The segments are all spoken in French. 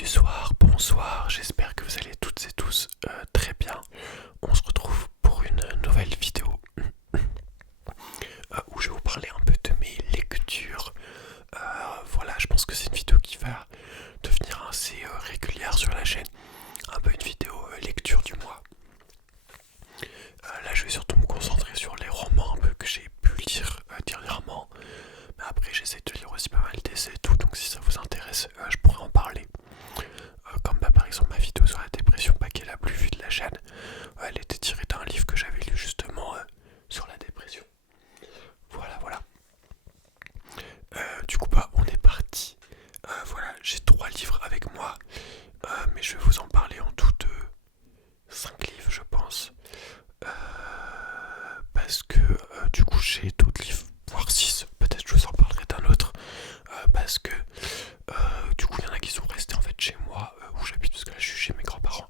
du soir, bonsoir, j'espère que vous allez toutes et tous très bien. On se retrouve pour une nouvelle vidéo où je vais vous parler un peu de mes lectures. Voilà, je pense que c'est une vidéo qui va devenir assez régulière sur la chaîne. Un peu une vidéo lecture du mois. Là, je vais surtout me concentrer sur les romans un peu que j'ai pu lire dernièrement. Mais après, j'essaie de lire aussi pas mal d'essais et tout, donc si ça vous intéresse, je pourrais en parler. Comme par exemple ma vidéo sur la dépression, qui est la plus vue de la chaîne. Elle était tirée d'un livre que j'avais lu justement sur la dépression. Voilà, voilà. Du coup, on est parti. Voilà, j'ai 3 livres avec moi, mais je vais vous en parler en tout de 5 livres, je pense. Parce que du coup, j'ai d'autres livres, voire 6. Peut-être je vous en parlerai d'un autre. Parce que du coup, il y en a qui sont restés en fait chez moi, où j'habite, parce que là, je suis chez mes grands-parents.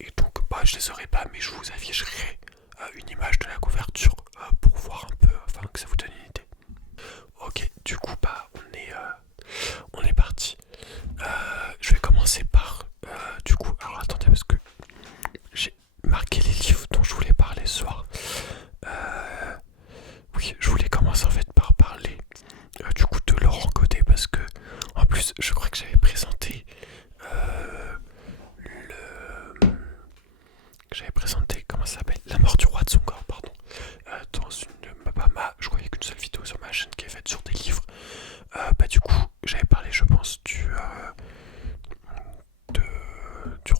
Et donc, je les aurai pas, mais je vous afficherai une image de la couverture pour voir un peu, enfin que ça vous donne une idée. Ok, du coup, on est parti. Je vais commencer par, du coup, alors attendez, parce que j'ai marqué les livres dont je voulais parler ce soir. Oui, je voulais commencer en fait par parler du coup de Laurent Godet, parce que en plus, je crois que j'avais présenté le j'avais présenté, comment ça s'appelle, La mort du roi de son corps, pardon, dans je croyais qu'une seule vidéo sur ma chaîne qui est faite sur des livres. Du coup, j'avais parlé, je pense, du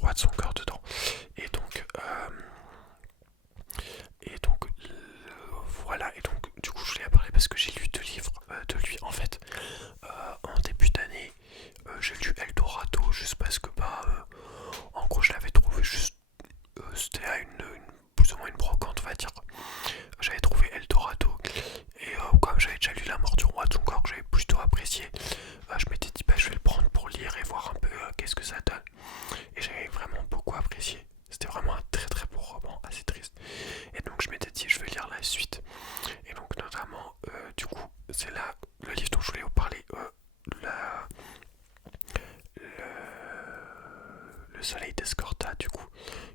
roi de son corps dedans. Et donc, voilà. Et donc, du coup, je voulais en parler parce que j'ai lu 2 livres de lui, en fait. En début d'année, j'ai lu Eldorado, juste parce que, en gros, je l'avais trouvé juste. C'était à plus ou moins une brocante, on va dire. J'avais trouvé Eldorado et comme j'avais déjà lu La mort du roi de son corps que j'avais plutôt apprécié, je m'étais dit je vais le prendre pour lire et voir un peu qu'est-ce que ça donne. Et j'avais vraiment beaucoup apprécié. C'était vraiment un très très beau roman, assez triste. Et donc je m'étais dit je vais lire la suite. Et donc notamment, du coup, c'est là le livre dont je voulais vous parler, le Soleil d'Escorta, du coup,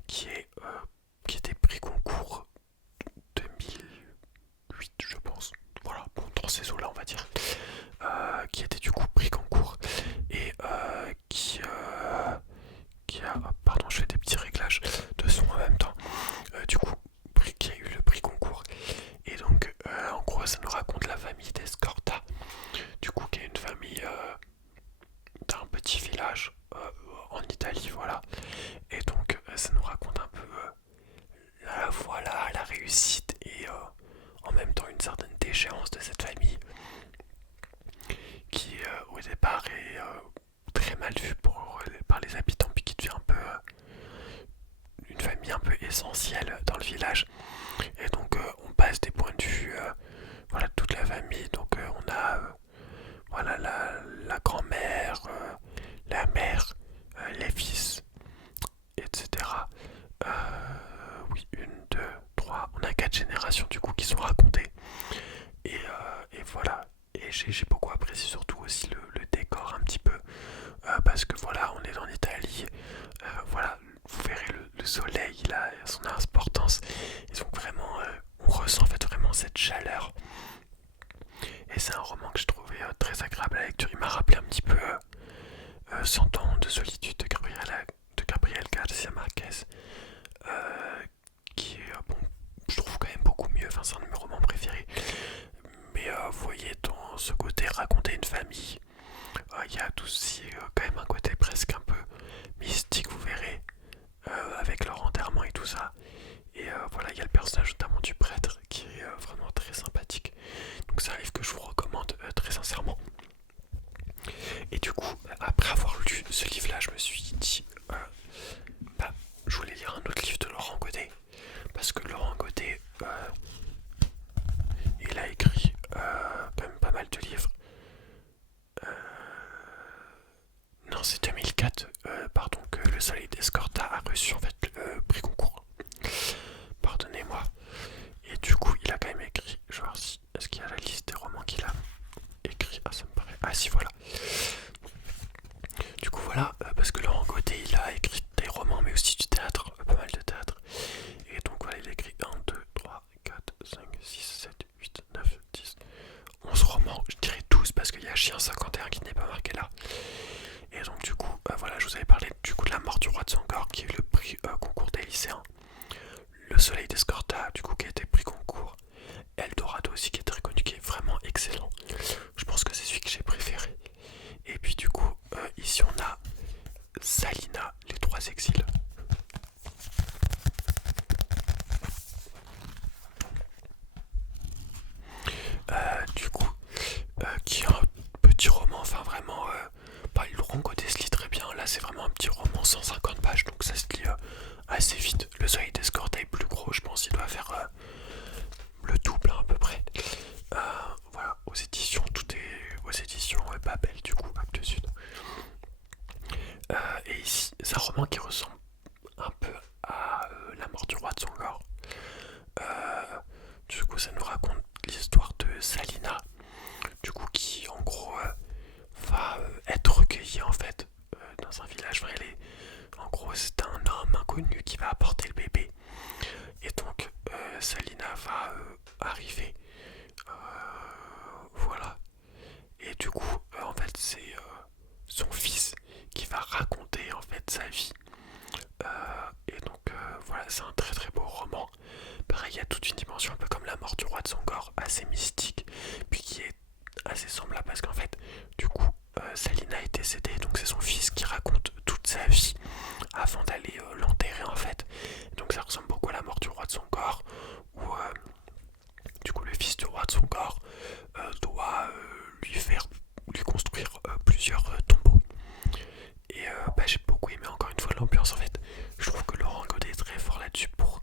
qui était prix concours 2008, je pense. Voilà, bon, dans ces eaux-là, on va dire. Qui était du coup prix concours et qui a. Pardon, je fais des petits réglages de son en même temps. Du coup, qui a eu le prix concours. Et donc, en gros, ça nous raconte la famille d'Escorta. Du coup, qui est une famille d'un petit village en Italie, voilà. Et donc, ça nous raconte un peu la réussite et en même temps une certaine déchéance de cette famille qui au départ est très mal vue par les habitants, puis qui devient un peu une famille un peu essentielle dans le village. Et donc on passe des points de vue voilà, de toute la famille. Donc on a voilà, la grand-mère, la mère, les fils, etc. Oui, une, deux, trois, on a 4 générations du coup qui sont racontées. Et voilà. Et j'ai beaucoup apprécié surtout aussi le décor un petit peu. Parce que voilà, on est en Italie. Voilà, vous verrez le soleil, il a son importance. Et donc vraiment, on ressent en fait vraiment cette chaleur. Et c'est un roman que je trouvais très agréable à la lecture. Il m'a rappelé un petit peu 100 ans de solitude de Gabriel Garcia Marquez. Qui est, bon, je trouve quand même beaucoup mieux. Enfin, c'est un de mes romans préférés. Mais vous voyez, dans ce côté raconter une famille, il y a aussi quand même un côté presque un peu mystique, vous verrez, avec leur enterrement et tout ça. Et voilà, il y a le personnage notamment du prêtre qui est vraiment très sympathique. Donc c'est un livre que je vous recommande très sincèrement. Et du coup, après avoir lu ce livre-là, je me suis dit, je voulais lire un autre livre de Laurent Godet. Parce que Laurent Godet, il a écrit quand même pas mal de livres. Non, c'est 2004, pardon, que Le Soleil d'Escorta a reçu en fait le prix concours. Pardonnez-moi. Et du coup, il a quand même écrit, je vais voir si, est-ce qu'il y a la liste des romans qu'il a écrit. Ah, ça me paraît. Ah, si, voilà. Du coup, voilà, parce que là, Salina, les trois exils. Du coup, qui est un petit roman, enfin vraiment, le Rongo se lit très bien. Là, c'est vraiment un petit roman 150 pages, donc ça se lit assez vite. Le Soleil d'Escorte est plus gros, je pense, il doit faire le double à peu près. Voilà, aux éditions, tout est aux éditions Babel, du coup, Actes Sud. Et ici, c'est un roman qui ressemble un peu à La mort du roi de Songor. Du coup, ça nous raconte l'histoire de Salina, du coup, qui en gros va être recueillie en fait dans un village. Enfin, en gros, c'est un homme inconnu qui va apporter le bébé. Et donc, Salina va arriver. Voilà. Et du coup, en fait, c'est son fils qui va raconter en fait sa vie. Et donc, voilà, c'est un très très beau roman. Pareil, il y a toute une dimension un peu comme La mort du roi de Songor, assez mystique, puis qui est assez semblable parce qu'en fait, du coup, Salina est décédée, donc c'est son fils qui raconte toute sa vie avant d'aller l'enterrer en fait. Donc ça ressemble beaucoup à La mort du roi de Songor, où du coup le fils du roi de Songor doit lui construire plusieurs tombeaux. Et j'ai beaucoup aimé encore une fois l'ambiance en fait. Je trouve que Laurent Godet est très fort là-dessus pour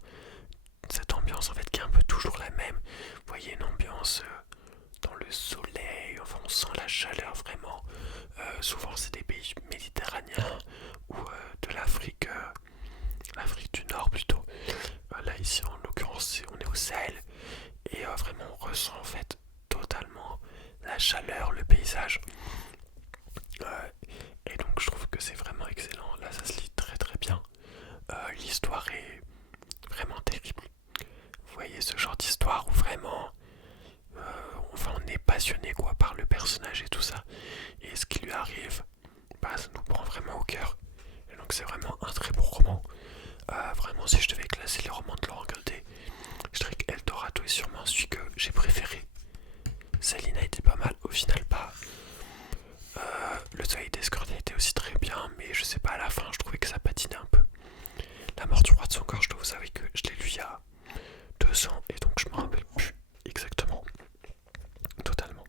cette ambiance en fait qui est un peu toujours la même. Vous voyez une ambiance dans le soleil, enfin on sent la chaleur vraiment. Souvent c'est des pays méditerranéens ou de l'Afrique, l'Afrique du Nord plutôt. Là ici en l'occurrence on est au Sahel et vraiment on ressent en fait totalement la chaleur, le paysage. Et donc je trouve que c'est vraiment excellent. Là ça se lit très très bien. L'histoire est vraiment terrible. Vous voyez ce genre d'histoire où vraiment enfin on est passionné quoi par le personnage et tout ça. Et ce qui lui arrive, ça nous prend vraiment au cœur. Et donc c'est vraiment un très beau roman. Vraiment si je devais classer les romans de Laurent Godet, je dirais que Eldorado est sûrement celui que j'ai préféré. Salina était pas mal, au final pas. Le Soleil d'Escorte était aussi très bien, mais je sais pas, à la fin je trouvais que ça patinait un peu. La mort du roi de Songor, je dois vous avouer que je l'ai lu il y a 2 ans et donc je me rappelle plus exactement. Totalement.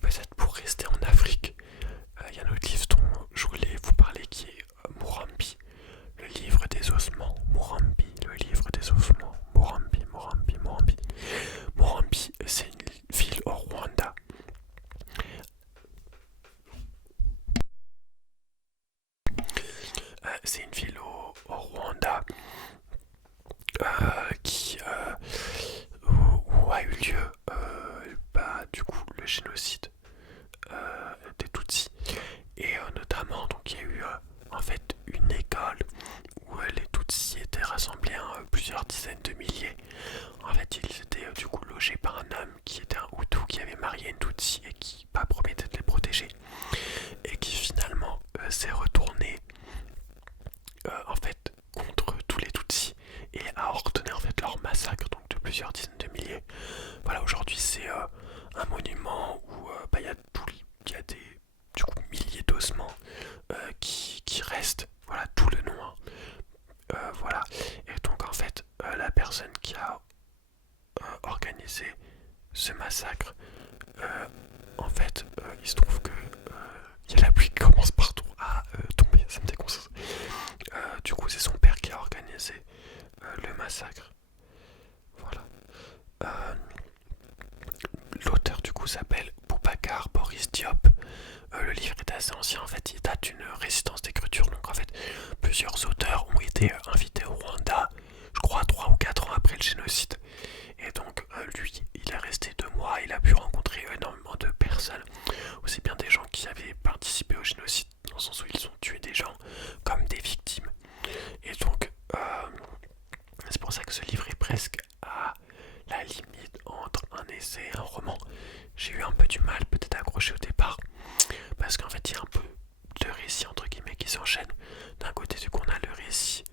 Peut-être pour rester en Afrique, il y a un autre livre dont je voulais vous parler qui est Murambi, le livre des ossements. Murambi, le livre des ossements. Murambi, Murambi, Murambi. Murambi, c'est une ville au Rwanda. C'est une ville au Rwanda où a eu lieu du coup le génocide des Tutsis. Et notamment donc il y a eu en fait une école où les Tutsis étaient rassemblés plusieurs dizaines de milliers. En fait ils étaient du coup logés par un homme qui était un Hutu qui avait marié une Tutsi et qui promettait de les protéger. Et qui finalement s'est retourné en fait contre tous les Tutsis et a ordonné en fait leur massacre donc de plusieurs dizaines de milliers. Voilà, aujourd'hui c'est un monument où il y a des du coup milliers d'ossements qui restent. Voilà tout le nom. Voilà. Et donc en fait la personne qui a organisé ce massacre, en fait il se trouve que il y a la pluie qui commence partout à tomber, ça me déconcentre. Du coup c'est son père qui a organisé le massacre. Voilà. L'auteur du coup s'appelle Boubacar Boris Diop. Le livre est assez ancien en fait, il date d'une résidence d'écriture. Donc en fait plusieurs auteurs ont été invités au Rwanda, je crois 3 ou 4 ans après le génocide. Et donc lui il est resté 2 mois, il a pu rencontrer énormément de personnes, aussi bien des gens qui avaient participé au génocide dans le sens où ils ont tué des gens comme des victimes. Et donc c'est pour ça que ce livre est presque à la limite entre un essai et un roman. J'ai eu un peu du mal peut-être à accrocher au départ parce qu'en fait il y a un peu de récits entre guillemets qui s'enchaînent. D'un côté du coup on a le récit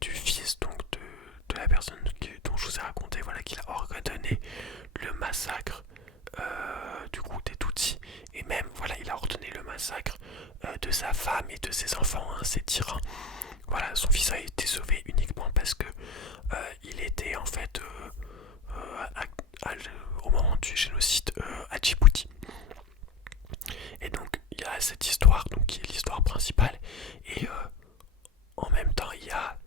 du fils donc de la personne dont je vous ai raconté, voilà, qu'il a ordonné le massacre du coup des Tutsis, et même voilà il a ordonné le massacre de sa femme et de ses enfants, hein, ces tyrans. Voilà, son fils a été sauvé uniquement parce que il était en fait au moment du génocide à Djibouti. Et donc il y a cette histoire donc, qui est l'histoire principale et en même temps il y a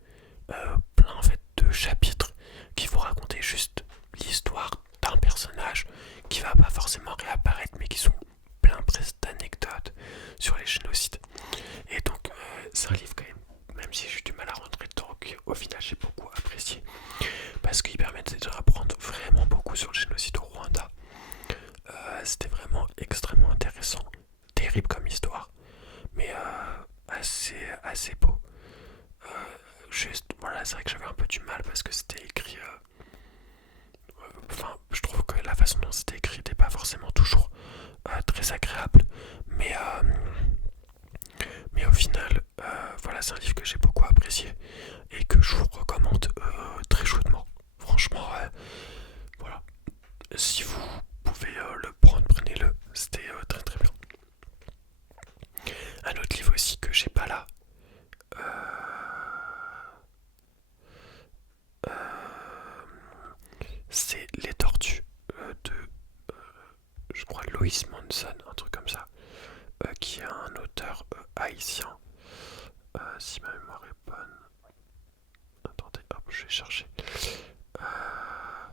plein en fait de chapitres qui vont raconter juste l'histoire d'un personnage qui va pas forcément réapparaître mais qui sont plein presque d'anecdotes sur les génocides. Et donc c'est un livre quand même si j'ai eu du mal à rentrer dedans, au final j'ai beaucoup apprécié parce qu'il permet d'apprendre vraiment beaucoup sur le génocide au Rwanda. C'était vraiment extrêmement intéressant, terrible comme histoire, mais assez beau. Juste, voilà, c'est vrai que j'avais un peu du mal parce que c'était écrit. Enfin, je trouve que la façon dont c'était écrit n'était pas forcément toujours très agréable, mais au final, voilà, c'est un livre que j'ai beaucoup apprécié et que je vous recommande très chaudement. Franchement, voilà. Si vous pouvez le prendre, prenez-le. C'était très très bien. Un autre livre aussi que j'ai pas là. C'est Les Tortues de, je crois, Loïs Manson, un truc comme ça, qui est un auteur haïtien. Si ma mémoire est bonne. Attendez, hop, je vais chercher. Ah,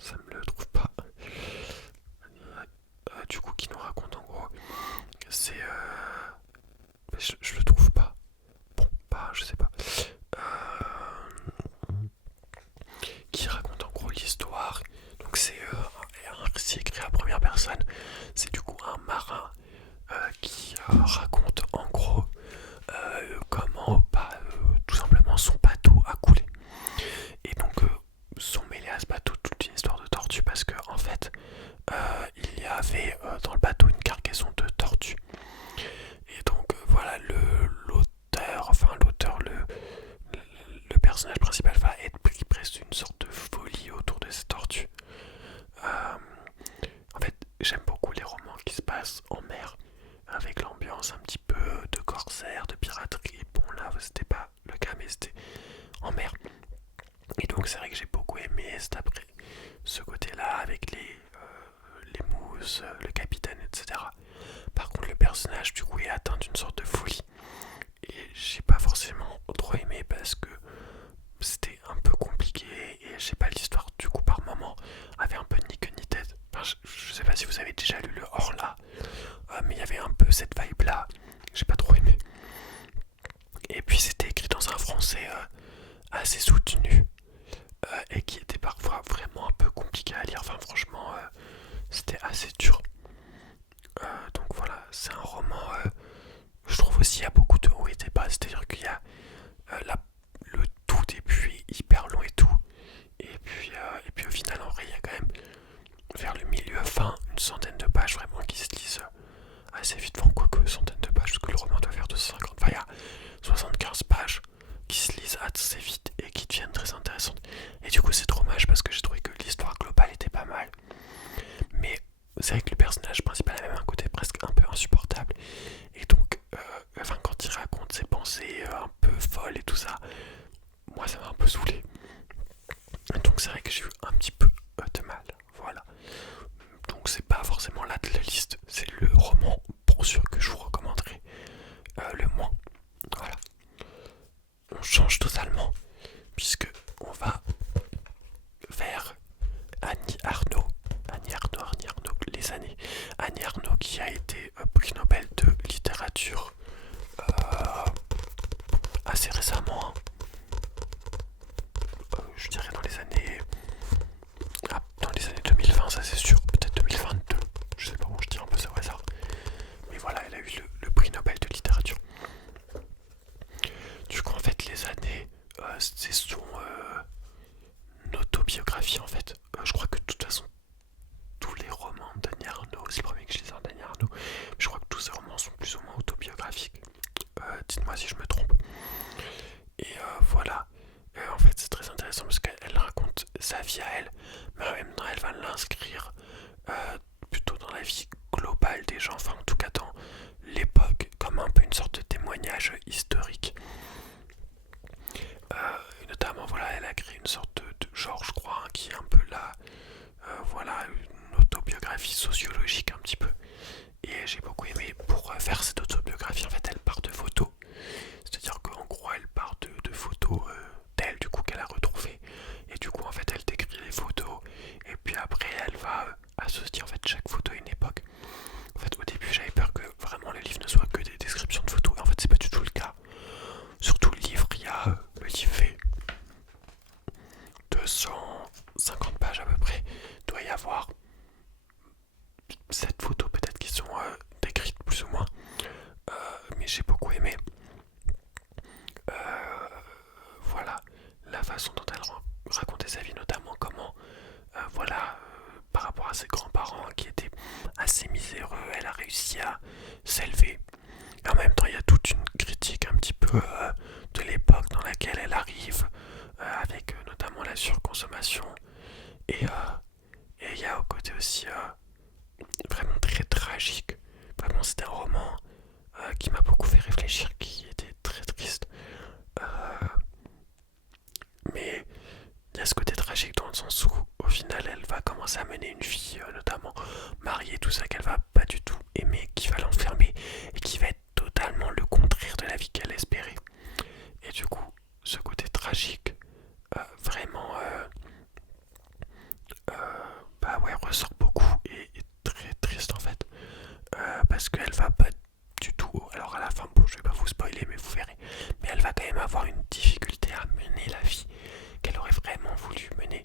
ça me le trouve pas. Du coup, qui nous raconte en gros, c'est. Je le trouve pas. Bon, bah, je sais pas. Qui raconte en gros l'histoire. Donc, c'est un récit écrit à première personne. C'est du coup un marin qui raconte en gros comment tout simplement son bateau a coulé. Et donc sont mêlés à ce bateau toute une histoire de tortue parce que en fait il y avait dans le bateau une cargaison de tortues. Et donc voilà l'auteur, le personnage principal va être pris presque une sorte de folie autour de ces tortues. En fait j'aime beaucoup les romans qui se passent en mer avec l'ambiance un petit peu de corsaire, de piraterie. Bon là c'était pas le cas mais c'était en mer. Et donc c'est vrai que j'ai beaucoup aimé ce côté-là avec les mousses, le capitaine, etc. Par contre le personnage du coup est atteint d'une sorte de folie. Et j'ai pas forcément trop aimé parce que c'était un peu compliqué et je sais pas, l'histoire du coup par moment avait un peu ni queue ni tête. Enfin, je sais pas si vous avez déjà lu le Horla, mais il y avait un peu cette vibe là, j'ai pas trop aimé. Et puis c'était écrit dans un français assez soutenu et qui était parfois vraiment un peu compliqué à lire. Enfin franchement c'était assez dur. Donc voilà, c'est un roman, je trouve aussi il y a beaucoup de hauts et des bas, c'est-à-dire qu'il y a le tout début est hyper long et tout. Et puis au final en vrai il y a quand même vers le milieu fin une centaine de pages vraiment qui se lisent assez vite, enfin quoique centaine de pages parce que le roman doit faire 250, enfin il y a 75 pages qui se lisent assez vite et qui deviennent très intéressantes. Et du coup c'est trop dommage parce que j'ai trouvé que l'histoire globale était pas mal. Mais c'est vrai que le personnage principal a même un côté presque un peu insupportable. Et donc, quand il raconte ses pensées un peu folles et tout ça, moi ça m'a un peu saoulé. Et donc c'est vrai que j'ai eu un petit peu de mal. Voilà. Donc c'est pas forcément là de la liste. C'est le roman pour sûr que je vous recommanderais le moins. Voilà. On change totalement puisque on va vers Annie Ernaux, les années. Annie Ernaux qui a été prix Nobel de littérature assez récemment. Je dirais dans les années 2020, ça c'est sûr, peut-être 2022. Je sais pas, bon, je dis un peu ça au hasard. Mais voilà, elle a eu le prix Nobel de littérature. Du coup, en fait, les années, c'est son autobiographie en fait. Je crois que de toute façon, tous les romans d'Annie Ernaux, c'est le premier que je lisais d'Annie Ernaux, je crois que tous ces romans sont plus ou moins autobiographiques. Dites-moi si je me trompe. Et voilà. En fait, c'est très intéressant parce qu'elle raconte sa vie à elle, mais en même temps, elle va l'inscrire plutôt dans la vie globale des gens elle a réussi à s'élever. Et en même temps, il y a toute une critique un petit peu de l'époque dans laquelle elle arrive, avec notamment la surconsommation. Et il y a au côté aussi vraiment très tragique. Vraiment, c'était un roman qui m'a beaucoup fait réfléchir, qui était très triste. Euh, mais il y a ce côté tragique dans le sens où, au final, elle va commencer à mener une vie, notamment mariée, tout ça, qu'elle va pas du tout aimer, qui va l'enfermer et qui va être totalement le contraire de la vie qu'elle espérait. Et du coup, ce côté tragique, vraiment, bah ouais, ressort beaucoup et très triste en fait. Parce qu'elle va pas du tout. Alors à la fin, bon, je vais pas vous spoiler, mais vous verrez. Mais elle va quand même avoir une difficulté à mener la vie qu'elle aurait vraiment voulu mener.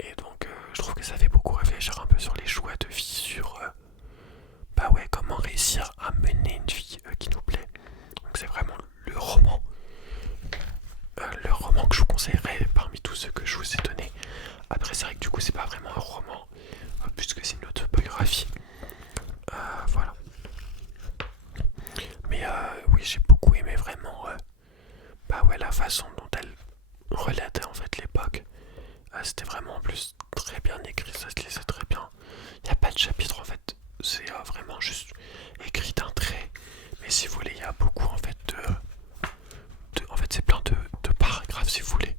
Et donc, je trouve que ça fait beaucoup réfléchir un peu sur les choix de vie, sur bah ouais, comment réussir à mener une vie qui nous plaît. Donc c'est vraiment le roman que je vous conseillerais parmi tous ceux que je vous ai donnés. Après, c'est vrai que du coup, c'est pas vraiment un roman, puisque c'est une autobiographie. Voilà. Mais oui, j'ai beaucoup aimé vraiment bah ouais, la façon dont elle relatait en fait l'époque. C'était vraiment en plus très bien écrit, ça se lisait très bien. Il n'y a pas de chapitre en fait, c'est vraiment juste écrit d'un trait. Mais si vous voulez, il y a beaucoup en fait en fait, c'est plein de paragraphes si vous voulez.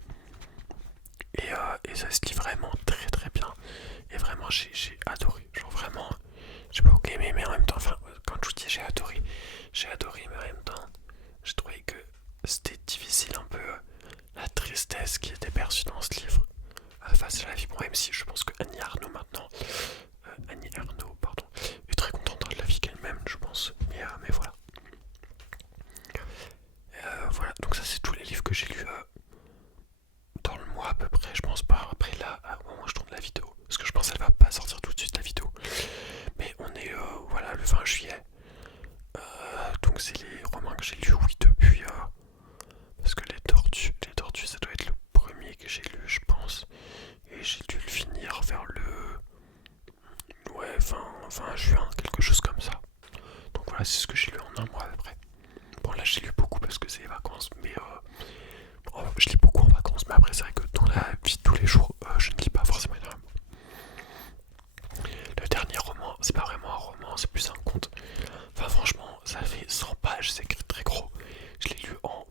Et ça se lit vraiment très très bien. Et vraiment, j'ai adoré. Genre vraiment, j'ai pas beaucoup aimé, mais en même temps, enfin, quand je vous dis j'ai adoré, mais en même temps, j'ai trouvé que c'était difficile un peu la tristesse qui était perçue dans ce livre face à la vie. Bon, même si je pense que Annie Ernaux maintenant, Annie Ernaux, pardon, est très contente de la vie qu'elle-même, je pense. Mais voilà. Voilà, donc ça c'est tous les livres que j'ai lus dans le mois à peu près, je pense pas. Après là, au moment où je tourne la vidéo, parce que je pense qu'elle va pas sortir tout de suite la vidéo. Mais on est voilà le 20 juillet. Donc c'est les romans que j'ai lus, oui, depuis. Parce que les tortues, ça doit être le premier que j'ai lu, je pense. Et j'ai dû le finir vers ouais, fin juin, quelque chose comme ça. Donc voilà, c'est ce que j'ai lu en un mois à peu près. Bon, là j'ai lu beaucoup parce que c'est les vacances, mais je lis beaucoup en vacances, mais après c'est vrai que dans la vie de tous les jours, je ne lis pas forcément énormément. Le dernier roman, c'est pas vraiment un roman, c'est plus un conte. Enfin franchement, ça fait 100 pages, c'est écrit très gros. Je l'ai lu en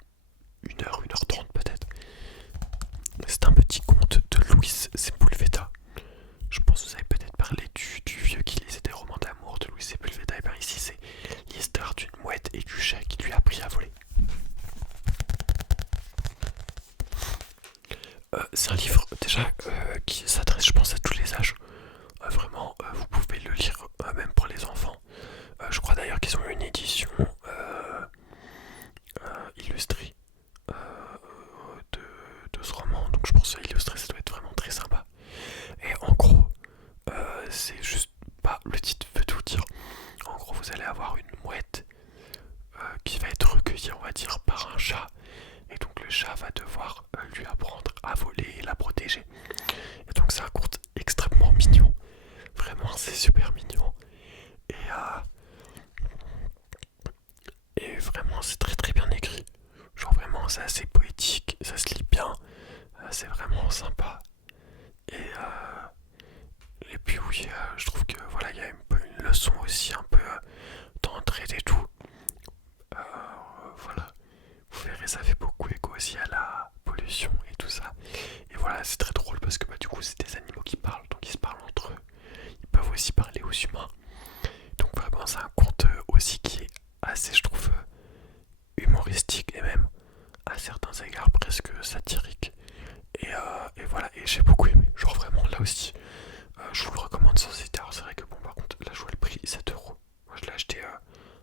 1h30 peut-être. C'est un petit conte de Louis Sepulveda. Je pense que vous avez peut-être parlé du vieux qui lisait des romans d'amour de Louis Sepulveda. Et bien ici c'est l'histoire d'une mouette et du chat qui lui a appris à voler. C'est un livre déjà qui s'adresse je pense à tous les âges. Vraiment, vous pouvez le lire même pour les enfants. Je crois d'ailleurs qu'ils ont eu une édition illustrée de ce roman. Donc je pense que illustré ça doit être vraiment très sympa. Et en gros, c'est juste pas le titre veut tout dire. En gros, vous allez avoir une mouette qui va être recueillie, on va dire, par un chat. Et donc le chat va devoir lui apprendre à voler et la protéger. Et donc c'est un conte extrêmement mignon. Vraiment, c'est super mignon. Et vraiment, c'est très très bien écrit. Genre vraiment, c'est assez poétique, ça se lit bien. C'est vraiment sympa. Et puis oui, je trouve que voilà, il y a un peu une leçon aussi, un peu d'entraide et tout. Voilà, vous verrez, ça fait beaucoup écho aussi à la pollution et tout ça. Et voilà, c'est très drôle parce que bah, du coup, c'est des animaux qui parlent, donc ils se parlent entre eux. Ils peuvent aussi parler aux humains. Donc vraiment, c'est un conte aussi qui est assez, je trouve, humoristique et même à certains égards presque satirique. Et voilà, et j'ai beaucoup aimé. Genre vraiment, là aussi, je vous le recommande sans hésiter. Alors c'est vrai que bon, par contre, là je vois le prix 7€. Moi je l'ai acheté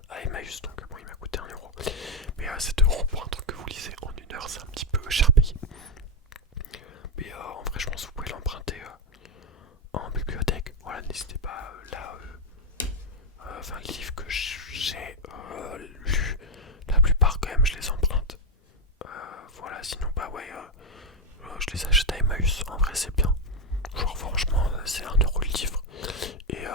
à Emmaüs, donc bon, il m'a coûté 1€. Mais 7€ pour un truc que vous lisez en 1 heure, c'est un petit peu cher payé. Mais en vrai, je pense que vous pouvez l'emprunter en bibliothèque. Voilà, n'hésitez pas. Là, enfin, les livres que j'ai lus, la plupart quand même, je les emprunte. Voilà, sinon, bah ouais, je les achète à Emmaüs. En vrai, c'est bien. Genre, franchement, c'est 1€ le livre. Et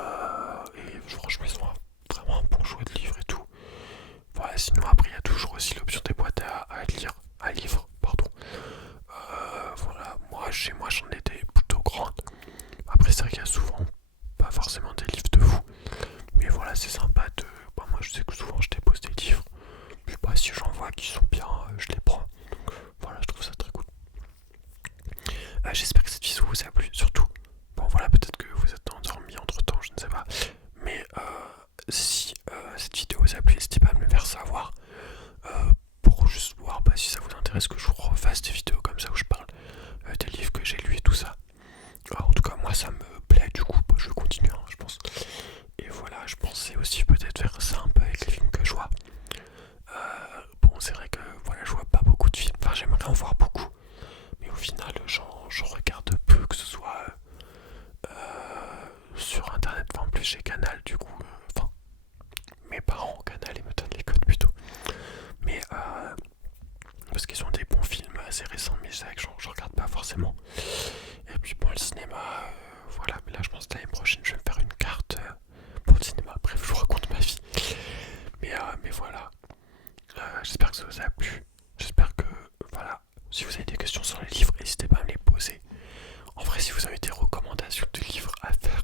si cette vidéo vous a plu, n'hésitez pas à me le faire savoir. Pour juste voir si ça vous intéresse que je vous refasse des vidéos comme ça où je parle des livres que j'ai lus et tout ça. En tout cas moi ça me plaît, du coup je vais continuer je pense. Et voilà, je pensais aussi peut-être faire ça un peu avec les films que je vois. Bon c'est vrai que voilà, je vois pas beaucoup de films, enfin j'aimerais en voir beaucoup, mais au final j'en regarde peu, que ce soit sur internet. Enfin en plus j'ai Canal, du coup enfin mes parents ont Canal et me donnent les codes plutôt, mais parce qu'ils ont des bons films assez récents, mais c'est vrai que j'en regarde pas forcément. Et puis pour le cinéma, voilà, mais là je pense que l'année prochaine je vais me faire une carte pour le cinéma. Bref, je vous raconte ma vie. Mais voilà, j'espère que ça vous a plu. J'espère que, voilà, si vous avez des questions sur les livres, n'hésitez pas à me les poser. En vrai, si vous avez des recommandations de livres à faire,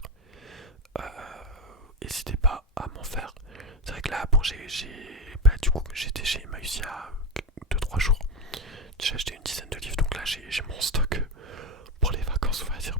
n'hésitez pas à m'en faire. C'est vrai que là, bon, du coup, j'étais chez Emmaüs il y a 2-3 jours. J'ai acheté une dizaine de livres, donc là j'ai mon stock pour les vacances, on va dire.